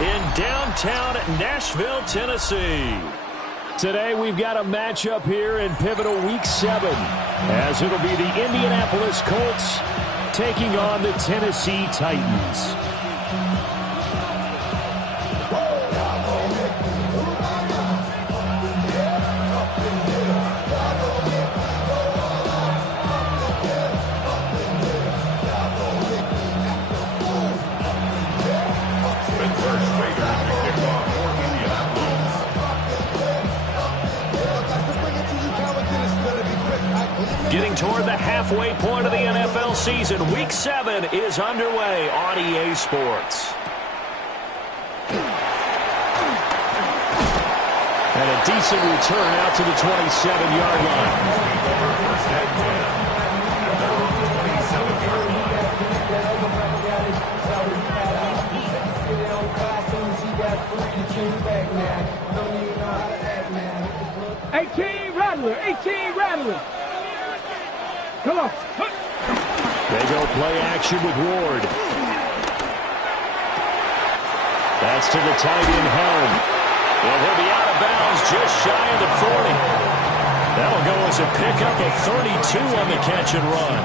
in downtown Nashville, Tennessee. Today we've got a matchup here in pivotal Week 7, as it'll be the Indianapolis Colts taking on the Tennessee Titans. Getting toward the halfway point of the NFL season, Week 7 is underway on EA Sports. And a decent return out to the 27-yard line. Rattler. Come on. They go play action with Ward. That's to the tight end Helm. And he'll be out of bounds just shy of the 40. That'll go as a pickup of 32 on the catch and run.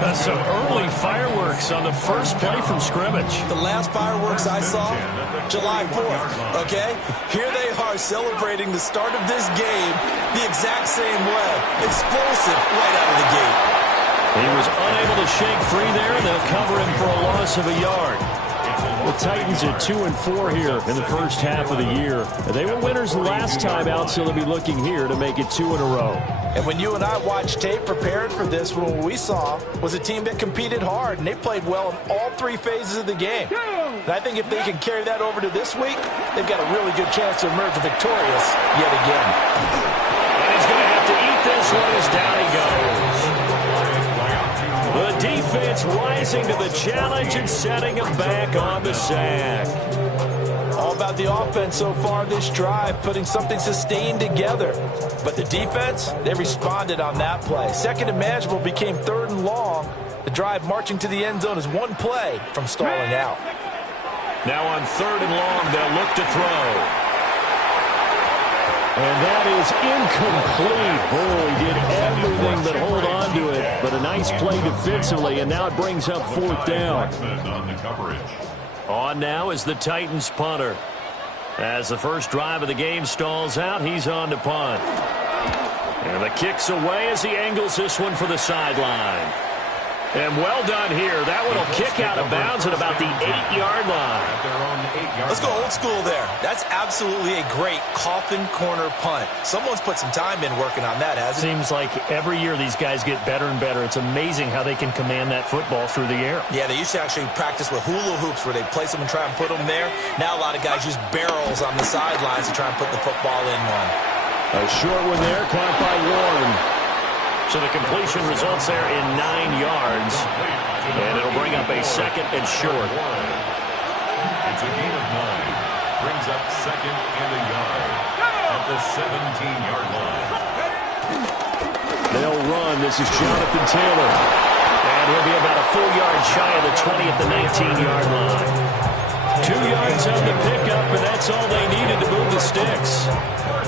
That's some early fireworks on the first play from scrimmage. The last fireworks I saw, July 4th, okay? Here they are celebrating the start of this game the exact same way. Explosive right out of the gate. He was unable to shake free there, and they'll cover him for a loss of a yard. The Titans are 2-4 here in the first half of the year. They were winners last time out, so they'll be looking here to make it 2 in a row. And when you and I watched tape prepared for this, what we saw was a team that competed hard, and they played well in all 3 phases of the game. And I think if they can carry that over to this week, they've got a really good chance to emerge victorious yet again. And he's going to have to eat this one as down he goes. The defense rising to the challenge and setting him back on the sack. All about the offense so far this drive, putting something sustained together. But the defense, they responded on that play. 2nd and manageable became 3rd and long. The drive marching to the end zone is 1 play from stalling out. Now on 3rd and long, they'll look to throw. And that is incomplete. Boy, did everything but hold on to it. But a nice play defensively, and now it brings up 4th down. On now is the Titans punter. As the first drive of the game stalls out, he's on to punt. And the kick's away as he angles this one for the sideline. And well done here. That one will kick out of bounds at about the 8-yard line. Let's go old school there. That's absolutely a great coffin corner punt. Someone's put some time in working on that, hasn't it? Seems like every year these guys get better and better. It's amazing how they can command that football through the air. Yeah, they used to actually practice with hula hoops where they place them and try and put them there. Now a lot of guys use barrels on the sidelines to try and put the football in one. A short one there, caught by Warren. So the completion results there in 9 yards. And it'll bring up a 2nd and short. It's a gain of 9. Brings up 2nd and a yard at the 17-yard line. They'll run. This is Jonathan Taylor. And he'll be about a full yard shy of the 20 at the 19-yard line. 2 yards on the pickup, and that's all they needed to move the sticks.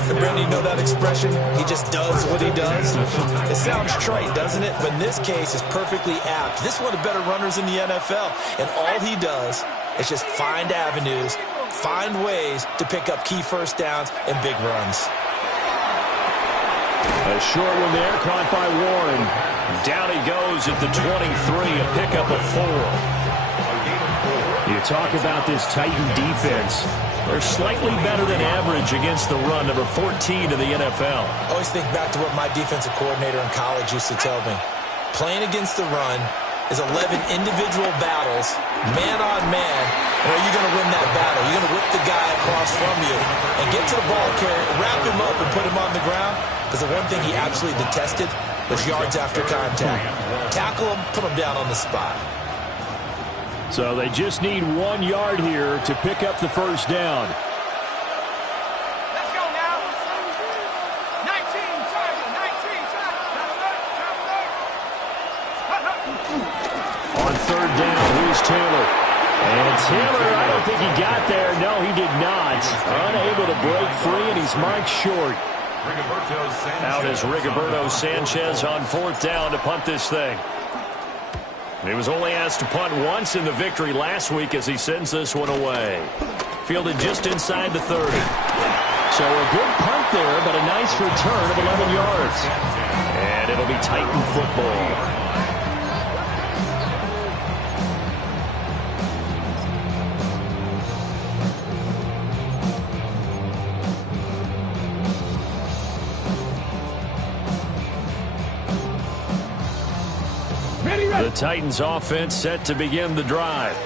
And Brandon, you know that expression? He just does what he does. It sounds trite, doesn't it? But in this case, it's perfectly apt. This is one of the better runners in the NFL. And all he does is just find avenues, find ways to pick up key first downs and big runs. A short one there, caught by Warren. Down he goes at the 23, a pickup of 4. You talk about this Titan defense. They're slightly better than average against the run, number 14 in the NFL. Always think back to what my defensive coordinator in college used to tell me. Playing against the run is 11 individual battles, man on man. And are you going to win that battle? You're going to whip the guy across from you and get to the ball carrier, wrap him up, and put him on the ground. Because the one thing he absolutely detested was yards after contact. Tackle him, put him down on the spot. So they just need 1 yard here to pick up the first down. Let's go now. 19, On 3rd down, here's Taylor. And Taylor, I don't think he got there. No, to break free, and he's marked short. Out is Rigoberto Sanchez on 4th down to punt this thing. He was only asked to punt once in the victory last week as he sends this one away. Fielded just inside the 30. So a good punt there, but a nice return of 11 yards. And it'll be Titan football. The Titans offense set to begin the drive.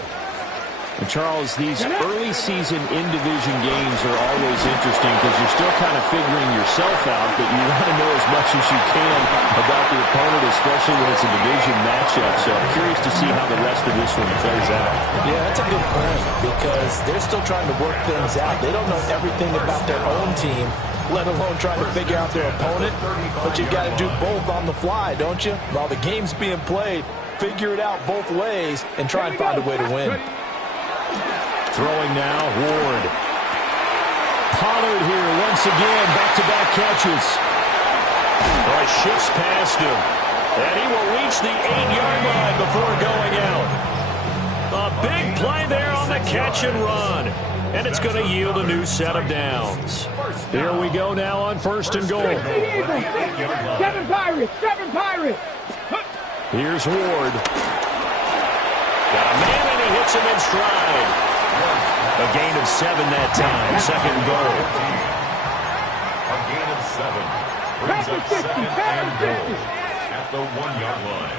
And Charles, these early season in-division games are always interesting because you're still kind of figuring yourself out, but you want to know as much as you can about the opponent, especially when it's a division matchup. So I'm curious to see how the rest of this one plays out. Yeah, that's a good point because they're still trying to work things out. They don't know everything about their own team, let alone trying to figure out their opponent. But you've got to do both on the fly, don't you? While the game's being played, figure it out both ways and try and find a way to win. Throwing now, Ward. Pollard here once again, back-to-back catches. Oh, he shifts past him. And he will reach the 8-yard line before going out. A big play there on the catch and run. And it's going to yield a new set of downs. Here we go now on 1st and goal. 7 Pirates, 7 Pirates. Here's Ward. Got a man and he hits him in stride. A gain of 7 that time. 2nd and goal. A gain of 7 brings up 2nd and goal at the 1-yard line.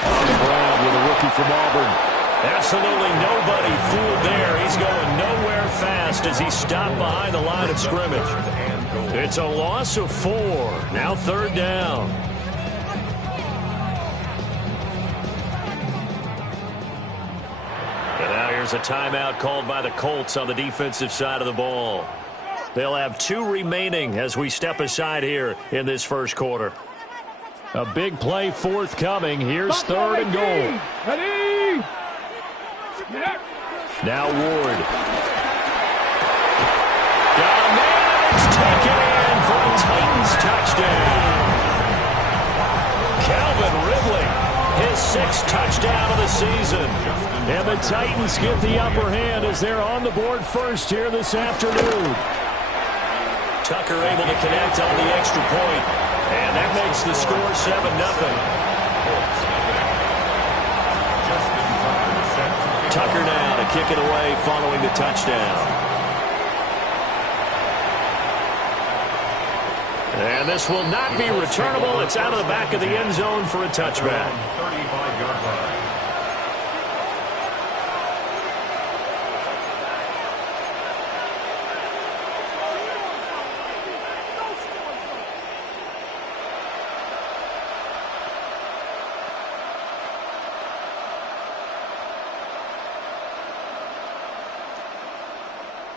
On the ground with a rookie from Auburn. Absolutely nobody fooled there. He's going nowhere fast as he stopped behind the line of scrimmage. It's a loss of 4. Now 3rd down. And now here's a timeout called by the Colts on the defensive side of the ball. They'll have 2 remaining as we step aside here in this first quarter. A big play forthcoming. Here's 3rd and goal. Now Ward. Got a man. It's taken in for a Titans touchdown. Calvin Ridley, his 6th touchdown of the season. And the Titans get the upper hand as they're on the board first here this afternoon. Tucker able to connect on the extra point. And that makes the score 7-0. Tucker now to kick it away following the touchdown. And this will not be returnable. It's out of the back of the end zone for a touchback. 35-yard line.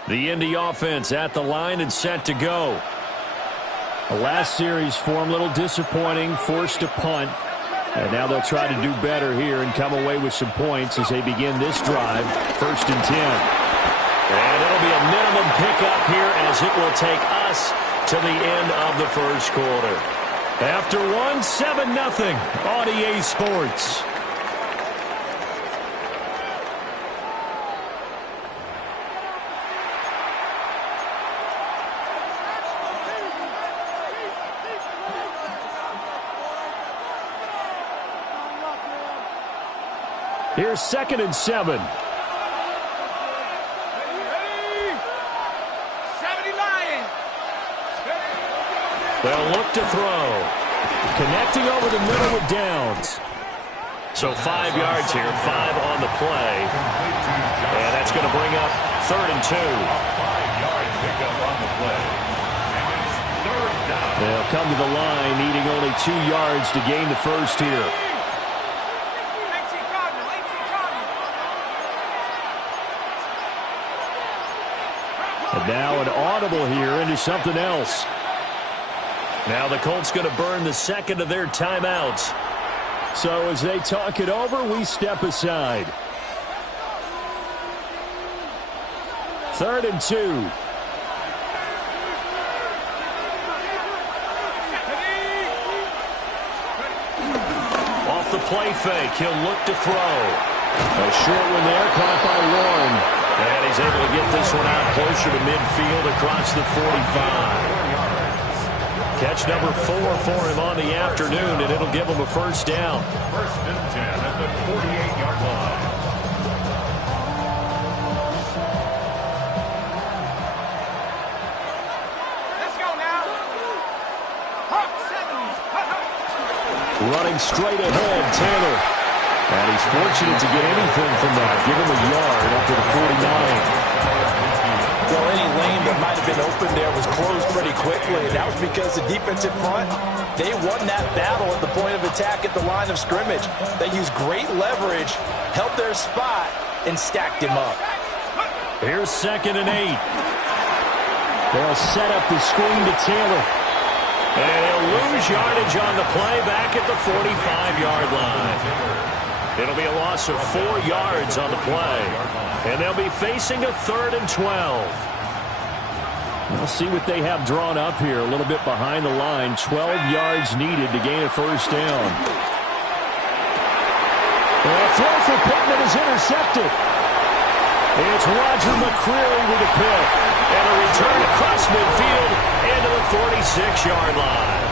The Indy offense at the line and set to go. The last series for them, a little disappointing, forced to punt. And now they'll try to do better here and come away with some points as they begin this drive, 1st and 10. And it'll be a minimum pickup here as it will take us to the end of the first quarter. After one, 7-0 on EA Sports. Here's 2nd and 7. 70 Lions. They'll look to throw. Connecting over the middle with Downs. So 5 yards here, 5 on the play. And that's going to bring up 3rd and 2. 5-yard pickup on the play. And it's 3rd down. They'll come to the line, needing only 2 yards to gain the first here. And now an audible here into something else. Now the Colts going to burn the 2nd of their timeouts. So as they talk it over, we step aside. 3rd and 2. Off the play fake, he'll look to throw. A short one there, caught by Warren. And he's able to get this one out closer to midfield across the 45. Catch number 4 for him on the afternoon, and it'll give him a first down. 1st and 10 at the 48-yard line. Let's go now. Running straight ahead, Taylor. And he's fortunate to get anything from that. Give him a yard up to the 49. Well, any lane that might have been open there was closed pretty quickly, and that was because the defensive front, they won that battle at the point of attack at the line of scrimmage. They used great leverage, held their spot, and stacked him up. Here's 2nd and 8. They'll set up the screen to Taylor. And he'll lose yardage on the play back at the 45-yard line. It'll be a loss of 4 yards on the play. And they'll be facing a 3rd and 12. We'll see what they have drawn up here. A little bit behind the line. 12 yards needed to gain a first down. And a throw for Pittman is intercepted. It's Roger McCreary with a pick. And a return across midfield into the 46-yard line.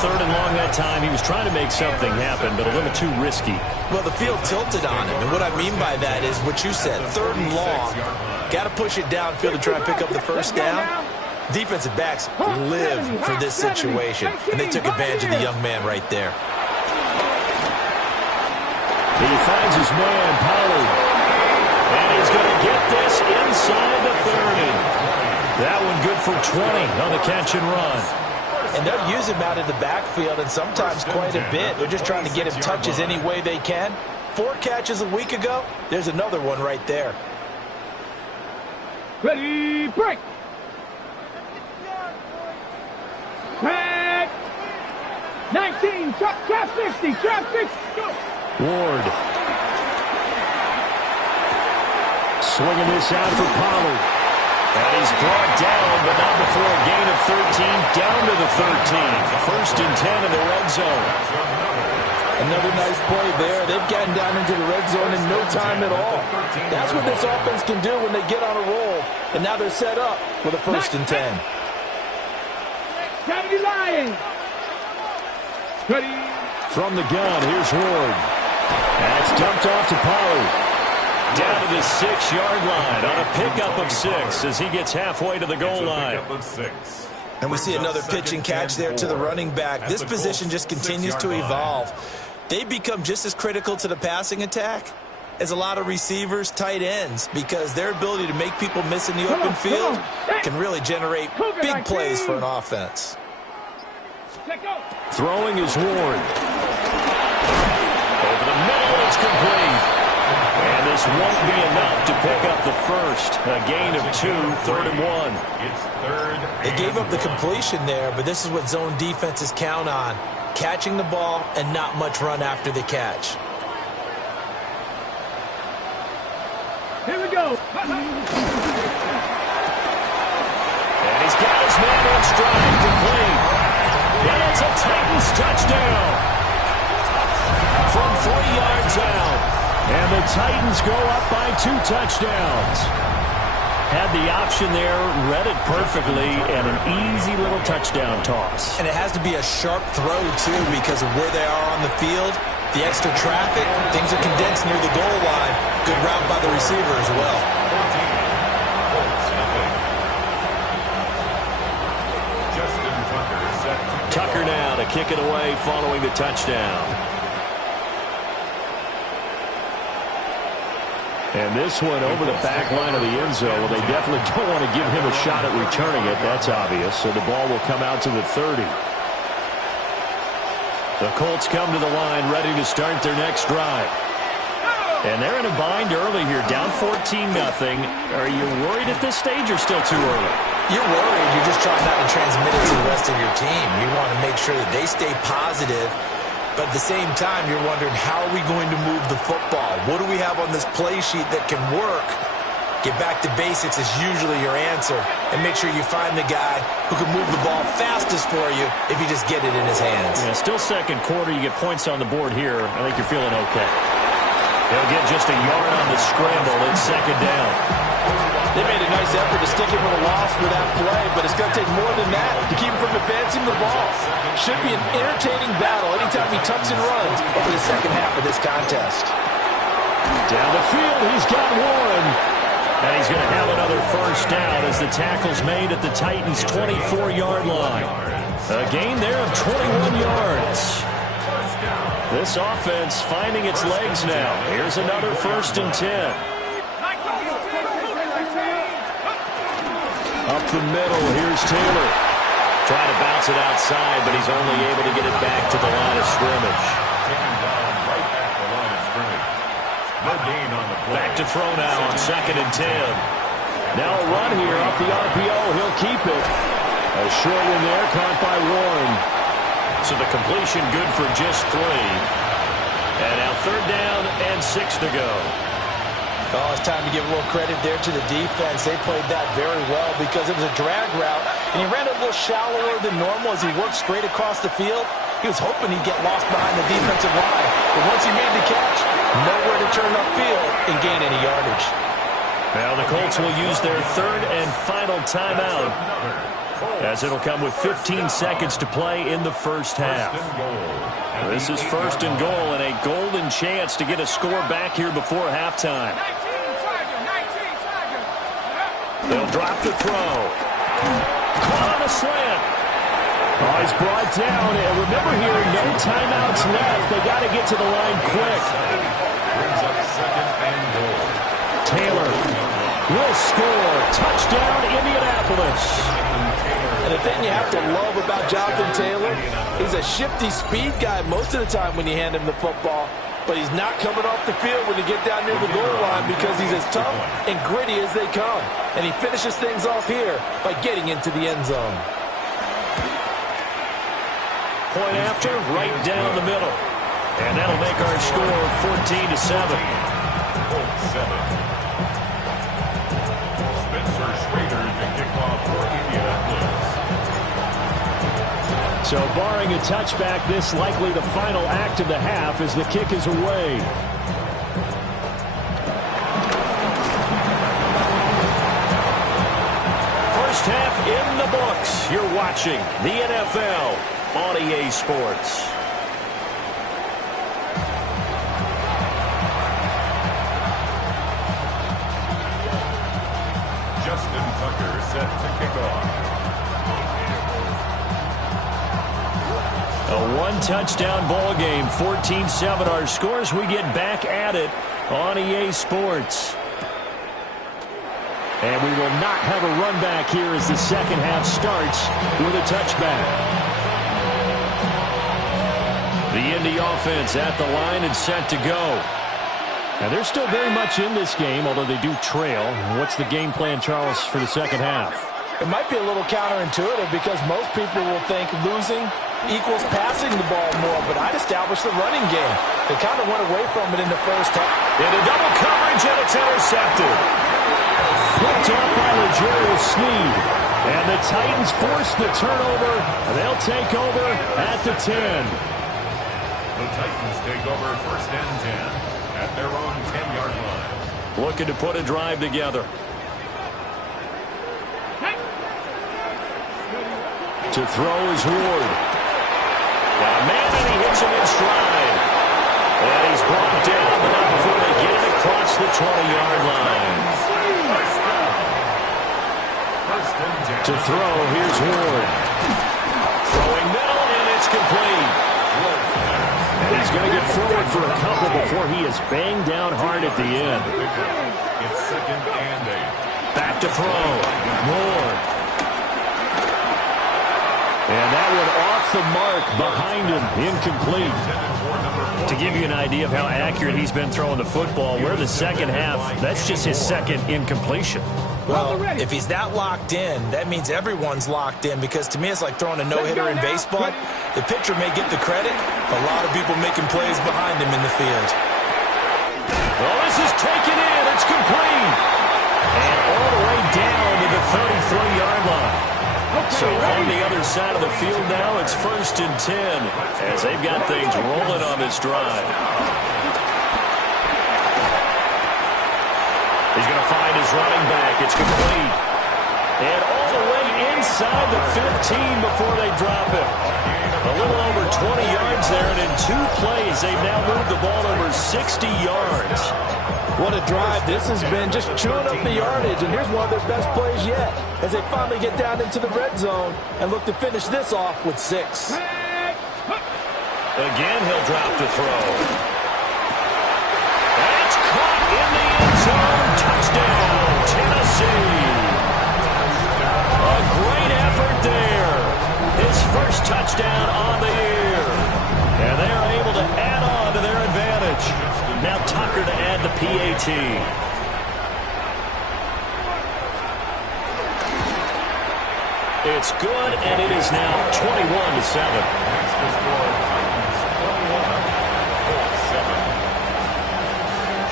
3rd and long that time. He was trying to make something happen, but a little too risky. Well, the field tilted on him, and what I mean by that is what you said, 3rd and long. Got to push it downfield to try and pick up the first down. Defensive backs live for this situation, and they took advantage of the young man right there. He finds his man, Pollard. And he's going to get this inside the 30. That one good for 20 on the catch and run. And they'll use him out in the backfield, and sometimes quite a bit. They're just trying to get him touches any way they can. 4 catches a week ago. There's another one right there. Ready, break. Back. 19, trap 60, trap 60, go. Ward. Swinging this out for Pollard. And he's brought down, but not before a gain of 13, down to the 13. 1st and 10 in the red zone. Another nice play there. They've gotten down into the red zone in no time at all. That's what this offense can do when they get on a roll. And now they're set up with a 1st and 10. 70 Lions. Ready. From the gun, here's Ward. That's dumped off to Pollard. Down to the 6-yard line on a pickup of 6 as he gets halfway to the goal line. And we see another pitch and catch there to the running back. This position just continues to evolve. They become just as critical to the passing attack as a lot of receivers, tight ends, because their ability to make people miss in the open field can really generate big plays for an offense. Throwing is Ward. Over the middle, it's complete. And this won't be enough to pick up the first. A gain of 2, 3rd and 1. It's 3rd. They gave up the completion there, but this is what zone defenses count on. Catching the ball and not much run after the catch. Here we go. And he's got his man on stride, complete. And it's a Titans touchdown. From 3 yards out. And the Titans go up by 2 touchdowns. Had the option there, read it perfectly, and an easy little touchdown toss. And it has to be a sharp throw, too, because of where they are on the field. The extra traffic, things are condensed near the goal line. Good route by the receiver as well. Tucker now to kick it away following the touchdown. And this one over the back line of the end zone. Well, they definitely don't want to give him a shot at returning it. That's obvious. So the ball will come out to the 30. The Colts come to the line ready to start their next drive. And they're in a bind early here, down 14-0. Are you worried at this stage or still too early? You're worried. You're just trying not to transmit it to the rest of your team. You want to make sure that they stay positive But at the same time, you're wondering, how are we going to move the football? What do we have on this play sheet that can work? Get back to basics is usually your answer. And make sure you find the guy who can move the ball fastest for you if you just get it in his hands. Yeah, still second quarter. You get points on the board here. I think you're feeling okay. They'll get just a yard on the scramble. It's second down. They made a nice effort to stick him with a loss for that play, but it's going to take more than that to keep him from advancing the ball. Should be an entertaining battle anytime he tucks and runs over the second half of this contest. Down the field, he's got one. And he's going to have another first down as the tackle's made at the Titans' 24-yard line. A gain there of 21 yards. This offense finding its legs now. Here's another 1st and 10. Up the middle, here's Taylor. Trying to bounce it outside, but he's only able to get it back to the line of scrimmage. Taken down right at the line of scrimmage. No gain on the play. Back to throw now on 2nd and 10. Now a run here off the RPO. He'll keep it. A short one there, caught by Warren. So the completion good for just 3. And now 3rd down and 6 to go. Oh, it's time to give a little credit there to the defense. They played that very well because it was a drag route, and he ran a little shallower than normal as he worked straight across the field. He was hoping he'd get lost behind the defensive line, but once he made the catch, nowhere to turn upfield and gain any yardage. Now the Colts will use their 3rd and final timeout, as it'll come with 15 seconds to play in the first half. This is 1st and goal, and a golden chance to get a score back here before halftime. They'll drop the throw. Caught on a slant. Oh, he's brought down. And remember here, no timeouts left. They got to get to the line quick. Brings up 2nd and goal. Taylor will score. Touchdown, Indianapolis. And the thing you have to love about Jonathan Taylor, he's a shifty speed guy most of the time when you hand him the football. But he's not coming off the field when you get down near the goal line because he's as tough and gritty as they come. And he finishes things off here by getting into the end zone. Point after, right down the middle. And that'll make our score 14-7. Colts 7. Spencer Schrader to kick off for Indianapolis. So barring a touchback, this likely the final act of the half as the kick is away. First half in the books. You're watching the NFL on EA Sports. Justin Tucker set to kick off. A one-touchdown ball game, 14-7 our scores. We get back at it on EA Sports. And we will not have a run back here as the second half starts with a touchback. The Indy offense at the line and set to go. And they're still very much in this game, although they do trail. What's the game plan, Charles, for the second half? It might be a little counterintuitive because most people will think losing equals passing the ball more, but I'd establish the running game. They kind of went away from it in the first half. Into double coverage, and it's intercepted. Picked up by L'Jarius Sneed. And the Titans force the turnover. They'll take over at the 10. The Titans take over 1st and 10 at their own 10-yard line. Looking to put a drive together. To throw is Ward. Got a man, and he hits him in stride. And he's brought down, but not before they get it across the 20-yard line. To throw, here's Ward. Throwing middle, and it's complete. And he's going to get forward for a couple before he is banged down hard at the end. It's 2nd and 8. Back to throw. Ward. And that one off the mark behind him, incomplete. To give you an idea of how accurate he's been throwing the football, we're in the second half. That's just his 2nd incompletion. Well, if he's that locked in, that means everyone's locked in, because to me it's like throwing a no-hitter in baseball. The pitcher may get the credit, a lot of people making plays behind him in the field. Oh, this is taken in. It's complete. And all the way down to the 33-yard line. So on the other side of the field now, it's 1st and 10 as they've got things rolling on this drive. He's going to find his running back. It's complete. And all the way inside the 15 before they drop him. A little over 20 yards there, and in 2 plays, they've now moved the ball over 60 yards. What a drive this has been, just chewing up the yardage. And here's one of their best plays yet as they finally get down into the red zone and look to finish this off with 6. Again, he'll drop to throw. That's caught in the end zone. Touchdown, Tennessee. A great effort there. His first touchdown on the year. And they are able to add on to their advantage. Now Tucker to add the PAT. It's good, and it is now 21-7.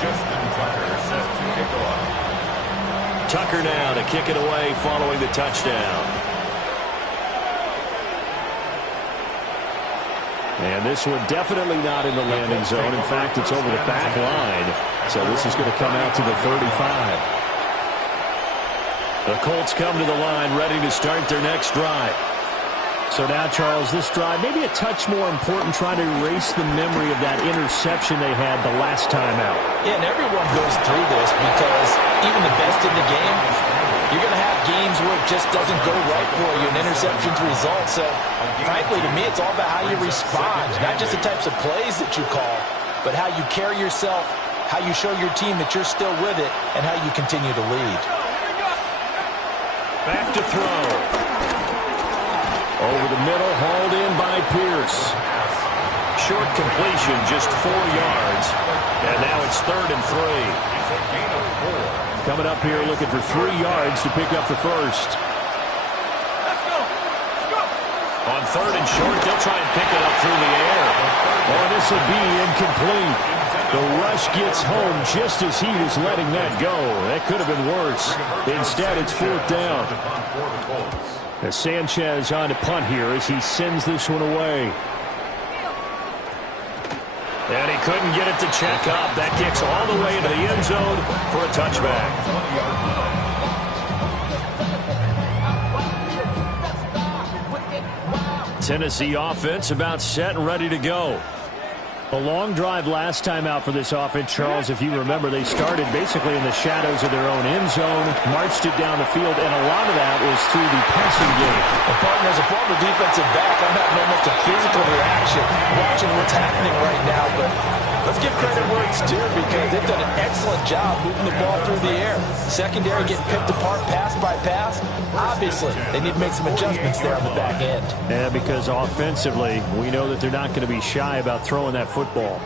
Justin Tucker set to kick off. Tucker now to kick it away following the touchdown. And this one definitely not in the landing zone. In fact, it's over the back line. So this is going to come out to the 35. The Colts come to the line ready to start their next drive. So now, Charles, this drive maybe a touch more important, trying to erase the memory of that interception they had the last time out. Yeah, and everyone goes through this because even the best in the game, you're going to have games where it just doesn't go right for you, and interceptions result. So, frankly, to me, it's all about how you respond, not just the types of plays that you call, but how you carry yourself, how you show your team that you're still with it, and how you continue to lead. Back to throw. Over the middle, hauled in by Pierce. Short completion, just 4 yards. And now it's 3rd and 3. Coming up here looking for 3 yards to pick up the first. On 3rd and short, they'll try and pick it up through the air. Oh, this will be incomplete. The rush gets home just as he was letting that go. That could have been worse. Instead, it's 4th down. As Sanchez on to punt here as he sends this one away. And he couldn't get it to check up. That kicks all the way into the end zone for a touchback. Tennessee offense about set and ready to go. A long drive last time out for this offense, Charles. If you remember, they started basically in the shadows of their own end zone, marched it down the field, and a lot of that was through the passing game. Well, partner, as a former defensive back, I'm having almost a physical reaction watching what's happening right now, but let's give credit where it's due because they've done an excellent job moving the ball through the air. Secondary getting picked apart pass by pass. Obviously, they need to make some adjustments there on the back end. Yeah, because offensively, we know that they're not going to be shy about throwing that football.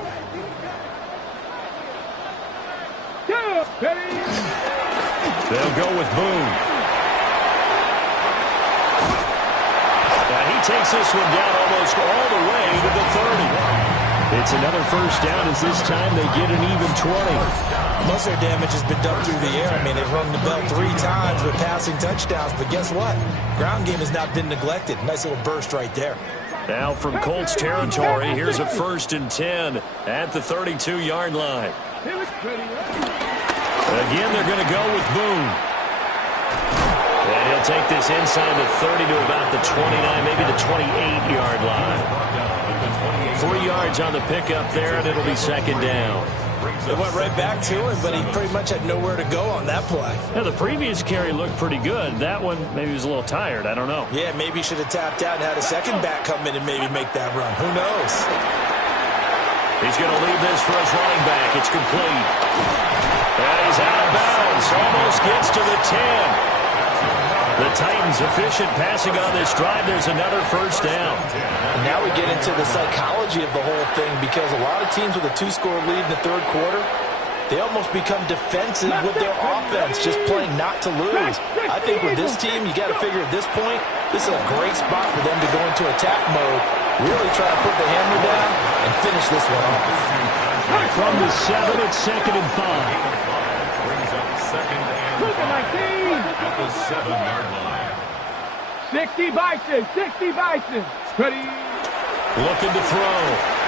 They'll go with Boone. And he takes this one down almost all the way to the 30. It's another first down as this time they get an even 20. Most of their damage has been done through the air. I mean, they've rung the bell 3 times with passing touchdowns, but guess what? Ground game has not been neglected. Nice little burst right there. Now from Colts territory, here's a 1st and 10 at the 32-yard line. Again, they're going to go with Boone. And he'll take this inside the 30 to about the 29, maybe the 28-yard line. 3 yards on the pickup there, and it'll be 2nd down. They went right back to him, but he pretty much had nowhere to go on that play. Now, the previous carry looked pretty good. That one, maybe he was a little tired. I don't know. Yeah, maybe he should have tapped out and had a second back come in and maybe make that run. Who knows? He's going to leave this for his running back. It's complete. And he's out of bounds. Almost gets to the 10. The Titans efficient passing on this drive. There's another first down. And now we get into the psychology of the whole thing because a lot of teams with a 2-score lead in the 3rd quarter, they almost become defensive with their offense, just playing not to lose. I think with this team, you got to figure at this point, this is a great spot for them to go into attack mode, really try to put the hammer down and finish this one off. From the 7, it's 2nd and 5. Brings up 2nd and 5 at the 7-yard line. 60 Bison, 60 Bison. Ready. Looking to throw.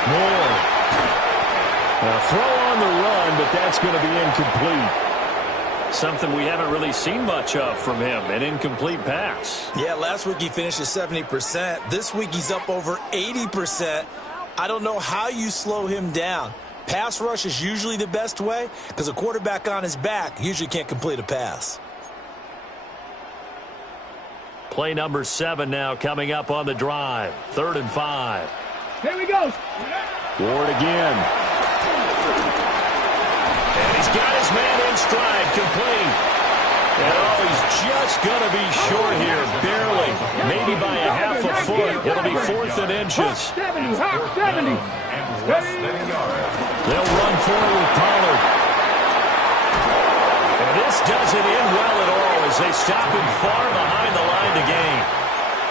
Moore. Now throw on the run, but that's going to be incomplete. Something we haven't really seen much of from him, an incomplete pass. Yeah, last week he finished at 70%. This week he's up over 80%. I don't know how you slow him down. Pass rush is usually the best way because a quarterback on his back usually can't complete a pass. Play number 7 now coming up on the drive. 3rd and 5. Here we go. Ward again. And he's got his man in stride, complete. And oh, he's just going to be short here, barely. Maybe by a half a foot. It'll be 4th and inches. 70, hot 70. They'll run forward with Pollard. And this doesn't end well at all as they stop him far behind the line to gain.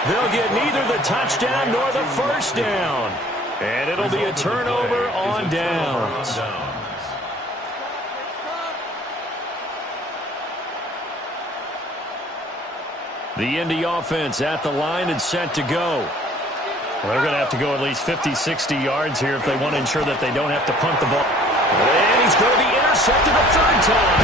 They'll get neither the touchdown nor the first down. And it'll be a turnover on downs. The Indy offense at the line and set to go. Well, they're going to have to go at least 50, 60 yards here if they want to ensure that they don't have to punt the ball. And he's going to be intercepted a 3rd time.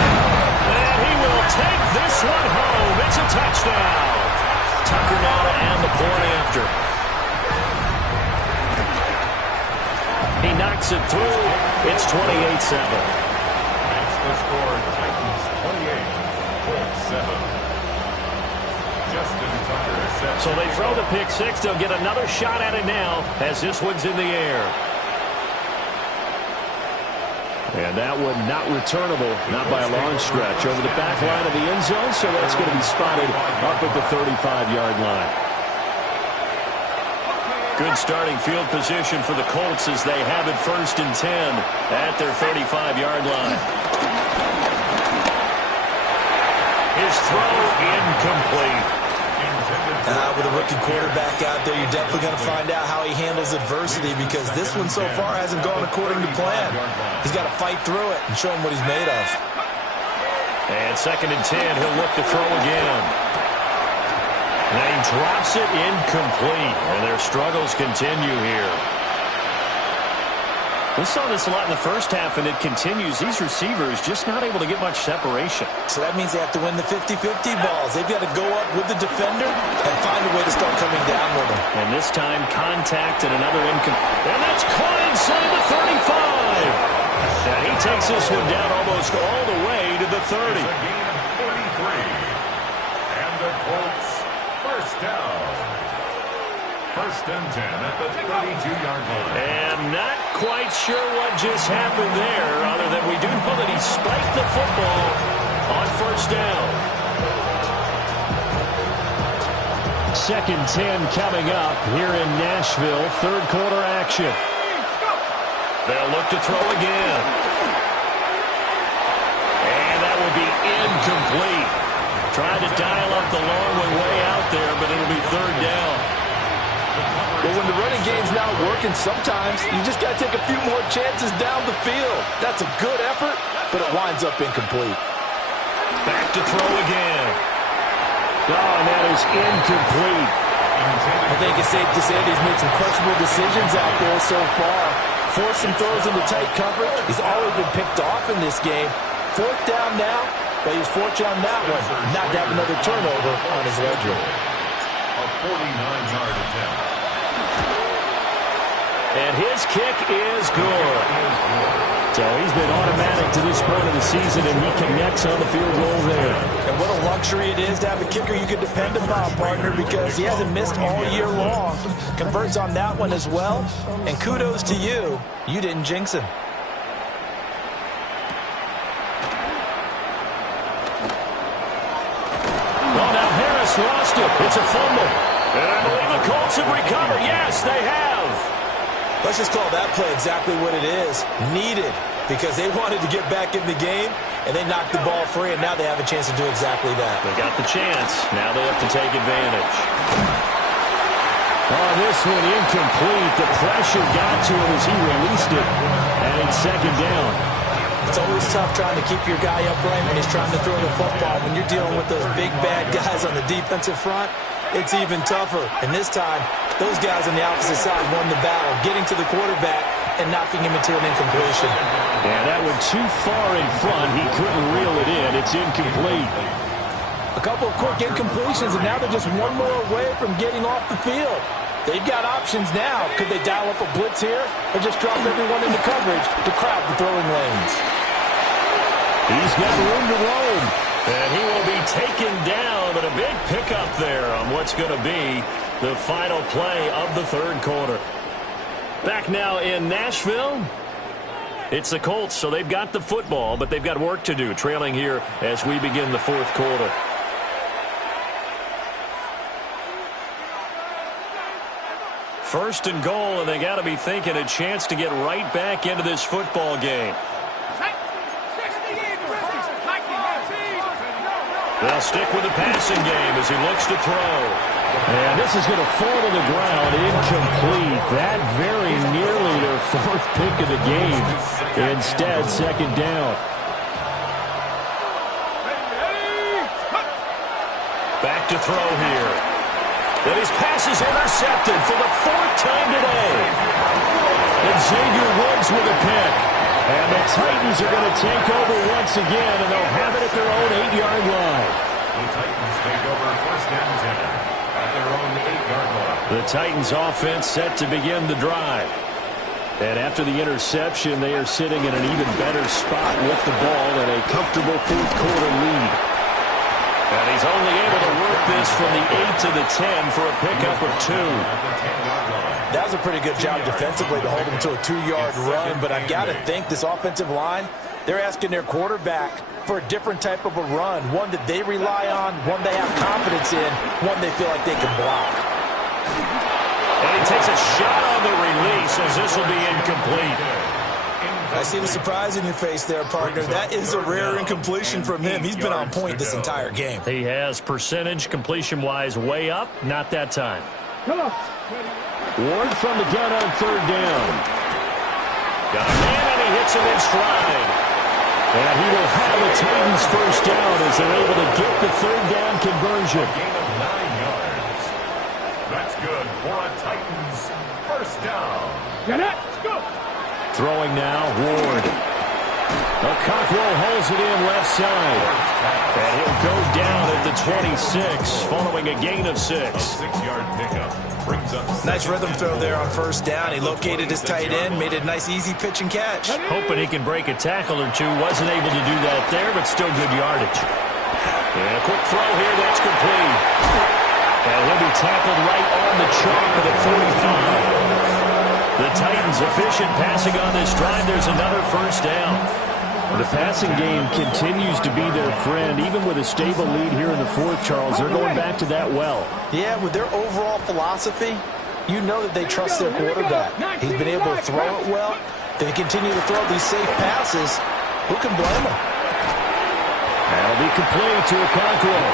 And he will take this one home. It's a touchdown. Tucker now to add the point after. He knocks it through. It's 28-7. That's the score. Titans 28, Colts 7. So they throw the pick 6. They'll get another shot at it now as this one's in the air. And that one not returnable, not by a long stretch, over the back line of the end zone, so that's going to be spotted up at the 35-yard line. Good starting field position for the Colts as they have it 1st and 10 at their 35-yard line. His throw incomplete. With a rookie quarterback out there, you're definitely going to find out how he handles adversity because this one so far hasn't gone according to plan. He's got to fight through it and show him what he's made of. And 2nd and 10, he'll look to throw again. And he drops it incomplete, and their struggles continue here. We saw this a lot in the first half, and it continues. These receivers just not able to get much separation. So that means they have to win the 50-50 balls. They've got to go up with the defender and find a way to start coming down with him. And this time, contact and another incomplete. And that's caught inside the 35. And he takes this one down almost all the way to the 30. It's a gain of 43. And the Colts first down. 1st and 10 at the 32-yard line. And not quite sure what just happened there, other than we do know that he spiked the football on 1st down. 2nd 10 coming up here in Nashville. 3rd quarter action. They'll look to throw again. And that will be incomplete. Tried to dial up the long one way out there, but it'll be 3rd down. Well, when the running game's not working, sometimes you just got to take a few more chances down the field. That's a good effort, but it winds up incomplete. Back to throw again. Oh, and that is incomplete. I think it's safe to say that he's made some questionable decisions out there so far. Forced some throws into tight coverage. He's always been picked off in this game. 4th down now, but he's fortunate on that one, not to have another turnover on his ledger. A 49-yard attempt. And his kick is good. So he's been automatic to this point of the season, and he connects on the field goal there. And what a luxury it is to have a kicker you can depend upon, partner, because he hasn't missed all year long. Converts on that one as well. And kudos to you. You didn't jinx him. Well, now Harris lost it. It's a fumble. And I believe the Colts have recovered. Yes, they have. Let's just call that play exactly what it is. Needed. because they wanted to get back in the game, and they knocked the ball free, and now they have a chance to do exactly that. They got the chance. Now they have to take advantage. Oh, this one incomplete. The pressure got to him as he released it, and it's second down. It's always tough trying to keep your guy upright when he's trying to throw the football. When you're dealing with those big, bad guys on the defensive front, it's even tougher. And this time, those guys on the opposite side won the battle, getting to the quarterback and knocking him into an incompletion. Yeah, that one too far in front. He couldn't reel it in. It's incomplete. A couple of quick incompletions, and now they're just one more away from getting off the field. They've got options now. Could they dial up a blitz here or just drop everyone into coverage to crowd the throwing lanes? He's got room to roam. And he will be taken down, but a big pickup there on what's going to be the final play of the third quarter. Back now in Nashville. It's the Colts, so they've got the football, but they've got work to do, trailing here as we begin the fourth quarter. First and goal, and they got to be thinking a chance to get right back into this football game. They'll stick with the passing game as he looks to throw. And this is going to fall to the ground, incomplete. That very nearly their fourth pick of the game. Instead, second down. Back to throw here. And his pass is intercepted for the fourth time today. And Xavier Woods with a pick. And the Titans are going to take over once again, and they'll have it at their own 8-yard line. The Titans take over first and 10 at their own 8-yard line. The Titans offense set to begin the drive. And after the interception, they are sitting in an even better spot with the ball and a comfortable fourth quarter lead. And he's only able to work this from the 8 to the 10 for a pickup of 2. That was a pretty good job defensively to hold him to a 2-yard run, but I've got to think this offensive line, they're asking their quarterback for a different type of a run, one that they rely on, one they have confidence in, one they feel like they can block. And he takes a shot on the release as this will be incomplete. I see the surprise in your face there, partner. That is a rare incompletion from him. He's been on point this entire game. He has percentage completion-wise way up, not that time. Come on. Ward from the gun on third down. Got a man, and he hits him in stride. And he will have the Titans first down as they're able to get the third down conversion. Gain of 9 yards. That's good for a Titans first down. Get it. Let's go. Throwing now, Ward. Cockrell holds it in left side. And he'll go down at the 26 following a gain of 6. 6-yard pickup brings up Nice rhythm throw there on first down. He located his tight end, made a nice easy pitch and catch. Hoping he can break a tackle or two. Wasn't able to do that there, but still good yardage. And a quick throw here. That's complete. And he'll be tackled right on the chalk of the 45. The Titans efficient passing on this drive. There's another first down. The passing game continues to be their friend. Even with a stable lead here in the fourth, Charles, they're going back to that well. Yeah, with their overall philosophy, you know that they trust their quarterback. He's been able to throw it well. They continue to throw these safe passes. Who can blame them? That'll be complete to Cockrell.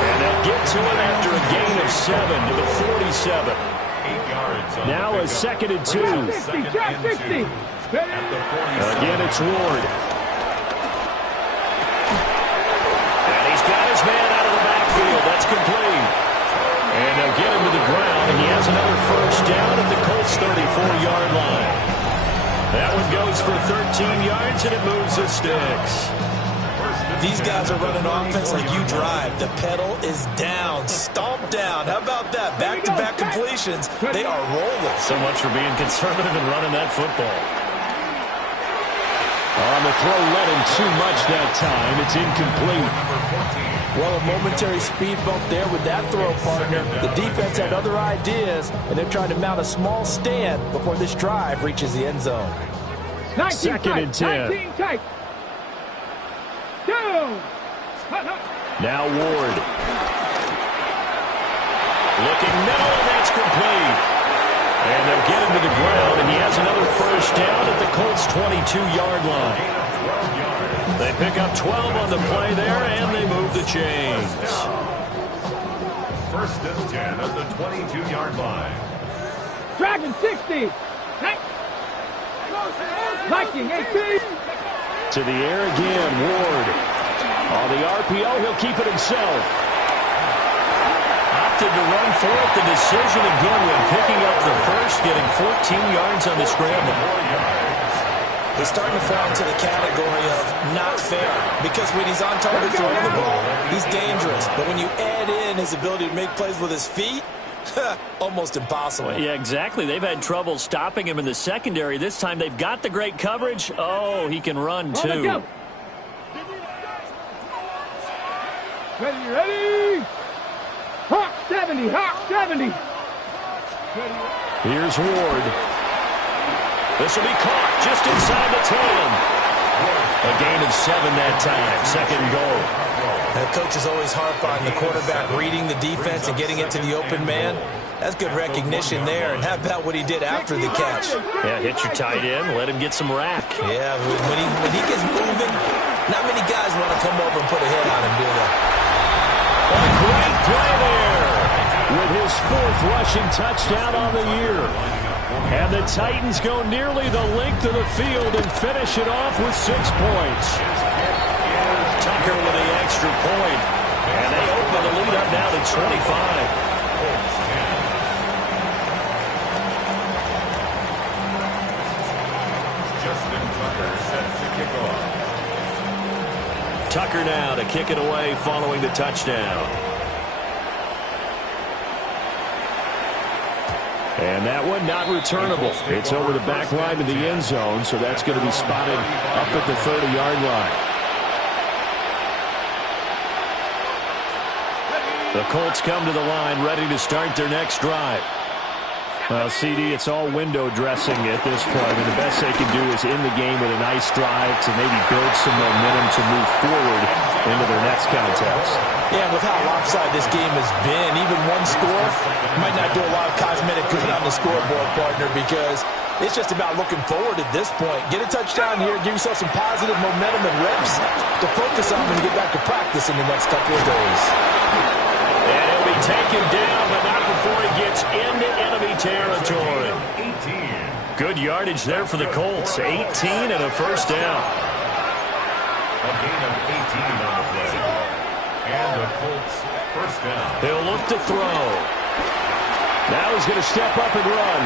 And they'll get to it after a gain of 7 to the 47. 8 yards. Now a second and 2. 60, Jack 60. Again, it's Ward. And he's got his man out of the backfield. That's complete. And they'll get him to the ground, and he has another first down at the Colts' 34-yard line. That one goes for 13 yards, and it moves the sticks. These guys are running offense like you drive. The pedal is down, stomped down. How about that? Back-to-back completions. They are rolling. So much for being conservative and running that football. On the throw, let him too much that time. It's incomplete. Well, a momentary speed bump there with that throw, partner. The defense had other ideas, and they're trying to mount a small stand before this drive reaches the end zone. 19 Second and 10. 19 tight. Down. Now Ward. Looking middle, and that's complete. And they'll get him to the ground, and he has another first down at the Colts' 22-yard line. They pick up 12 on the play there, and they move the chains. First and 10 at the 22-yard line. Dragon 60. Viking 18. To the air again, Ward. On the RPO, he'll keep it himself. Opted to run for it. The decision again when picking up the first, getting 14 yards on the scramble. He's starting to fall into the category of not fair, because when he's on target throwing the ball, he's dangerous. But when you add in his ability to make plays with his feet, almost impossible. Yeah, exactly. They've had trouble stopping him in the secondary. This time they've got the great coverage. Oh, he can run too. Ready. Hawk 70, Hawk 70. Here's Ward. This will be caught just inside the 10. A gain of 7 that time. Second and goal. The coaches always harp on the quarterback reading the defense and getting it to the open man. That's good recognition there. And how about what he did after the catch? Yeah, hit your tight end. Let him get some rack. Yeah, when he gets moving, not many guys want to come over and put a hit on him, do they? A great play there with his 4th rushing touchdown on the year. And the Titans go nearly the length of the field and finish it off with 6 points. Tucker with the extra point. And they open the lead up now to 25. Justin Tucker set to kick off. Tucker now to kick it away following the touchdown. And that one not returnable. It's over the back line to the end zone, so that's going to be spotted up at the 30-yard line. The Colts come to the line ready to start their next drive. Well, CD, it's all window dressing at this point, and the best they can do is end the game with a nice drive to maybe build some momentum to move forward into their next contest. Yeah, with how lopsided this game has been, even one score might not do a lot of cosmetic good on the scoreboard, partner, because it's just about looking forward at this point. Get a touchdown here, give yourself some positive momentum and reps to focus on when you get back to practice in the next couple of days. And he'll be taken down, but not before he gets into enemy territory. 18. Good yardage there for the Colts. 18 and a first down. A gain of 18 on the play. And the Colts first down. He'll look to throw. Now he's going to step up and run.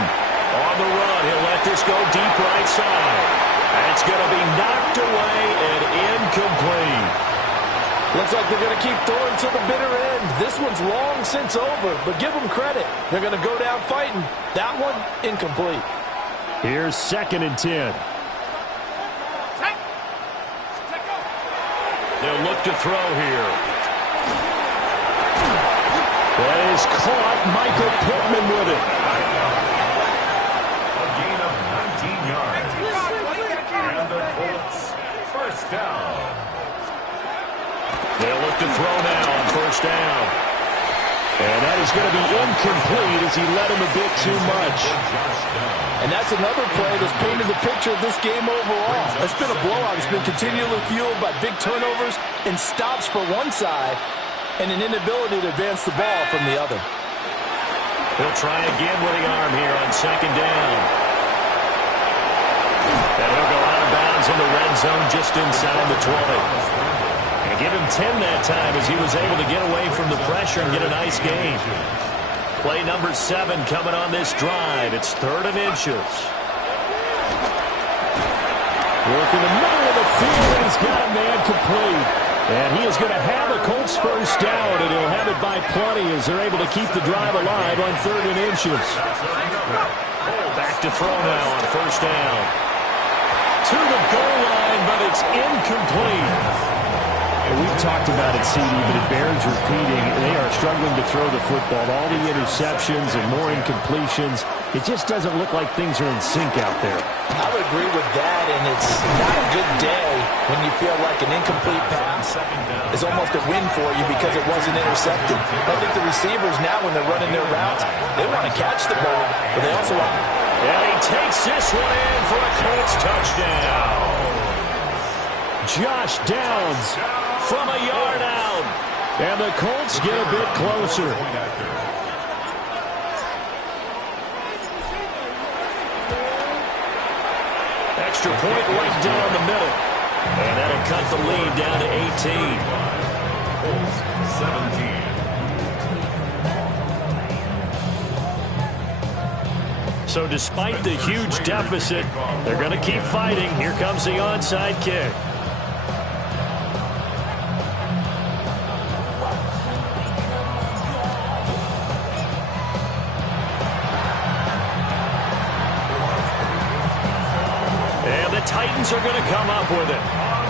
On the run, he'll let this go deep right side. And it's going to be knocked away and incomplete. Looks like they're going to keep throwing to the bitter end. This one's long since over, but give them credit. They're going to go down fighting. That one, incomplete. Here's 2nd and 10. They'll look to throw here. That is caught. Michael Pittman with it. A gain of 19 yards. And the Colts first down. They'll look to throw now on first down. And that is going to be incomplete as he led him a bit too much. And that's another play that's painted the picture of this game overall. It's been a blowout. It's been continually fueled by big turnovers and stops for one side and an inability to advance the ball from the other. He'll try again with the arm here on second down. And he'll go out of bounds in the red zone just inside the 20. And give him 10 that time as he was able to get away from the pressure and get a nice gain. Play number 7 coming on this drive. It's 3rd and inches. Work in the middle of the field, and he's got a man complete. And he is going to have a Colts first down, and he'll have it by plenty as they're able to keep the drive alive on 3rd and inches. Back to throw now on first down. To the goal line, but it's incomplete. And we've talked about it, CD, but it bears repeating. They are struggling to throw the football. All the interceptions and more incompletions. It just doesn't look like things are in sync out there. I would agree with that, and it's not a good day when you feel like an incomplete pass is almost a win for you because it wasn't intercepted. I think the receivers now, when they're running their routes, they want to catch the ball, but they also want... And he takes this one in for a Colts touchdown. Josh Downs from a yard out. And the Colts get a bit closer. Extra point right down the middle. And that'll cut the lead down to 18. Colts 17. So despite the huge deficit, they're going to keep fighting. Here comes the onside kick. And the Titans are going to come up with it.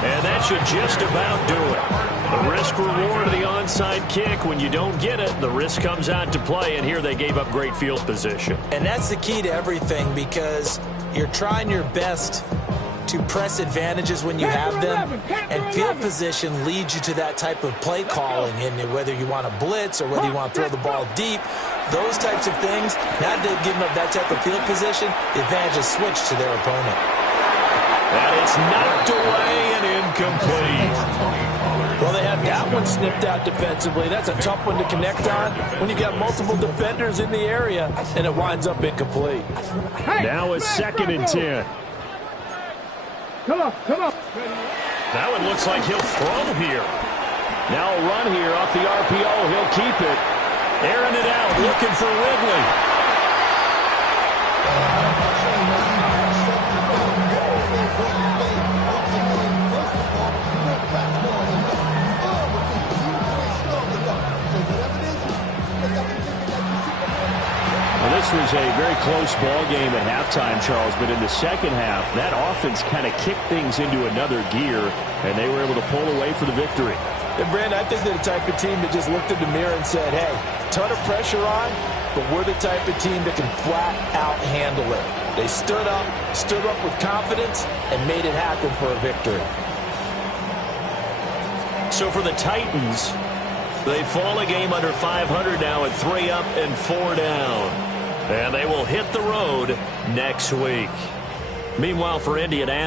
And that should just about do it. The risk-reward of the onside kick, when you don't get it, the risk comes out to play, and here they gave up great field position. And that's the key to everything, because you're trying your best to press advantages when you have them, and field position leads you to that type of play calling, and whether you want to blitz or whether you want to throw the ball deep, those types of things, now that they've given up that type of field position, the advantage is switched to their opponent. And it's knocked away and incomplete. Well, they have that one snipped out defensively. That's a tough one to connect on when you got multiple defenders in the area, and it winds up incomplete. Now it's 2nd and 10. Come on. That one looks like he'll throw here. Now a run here off the RPO. He'll keep it. Airing it out, looking for Ridley. This was a very close ball game at halftime, Charles, but in the second half, that offense kind of kicked things into another gear, and they were able to pull away for the victory. And, Brandon, I think they're the type of team that just looked in the mirror and said, hey, ton of pressure on, but we're the type of team that can flat out handle it. They stood up with confidence, and made it happen for a victory. So for the Titans, they fall a game under 500 now at 3 up and 4 down. And they will hit the road next week. Meanwhile, for Indianapolis,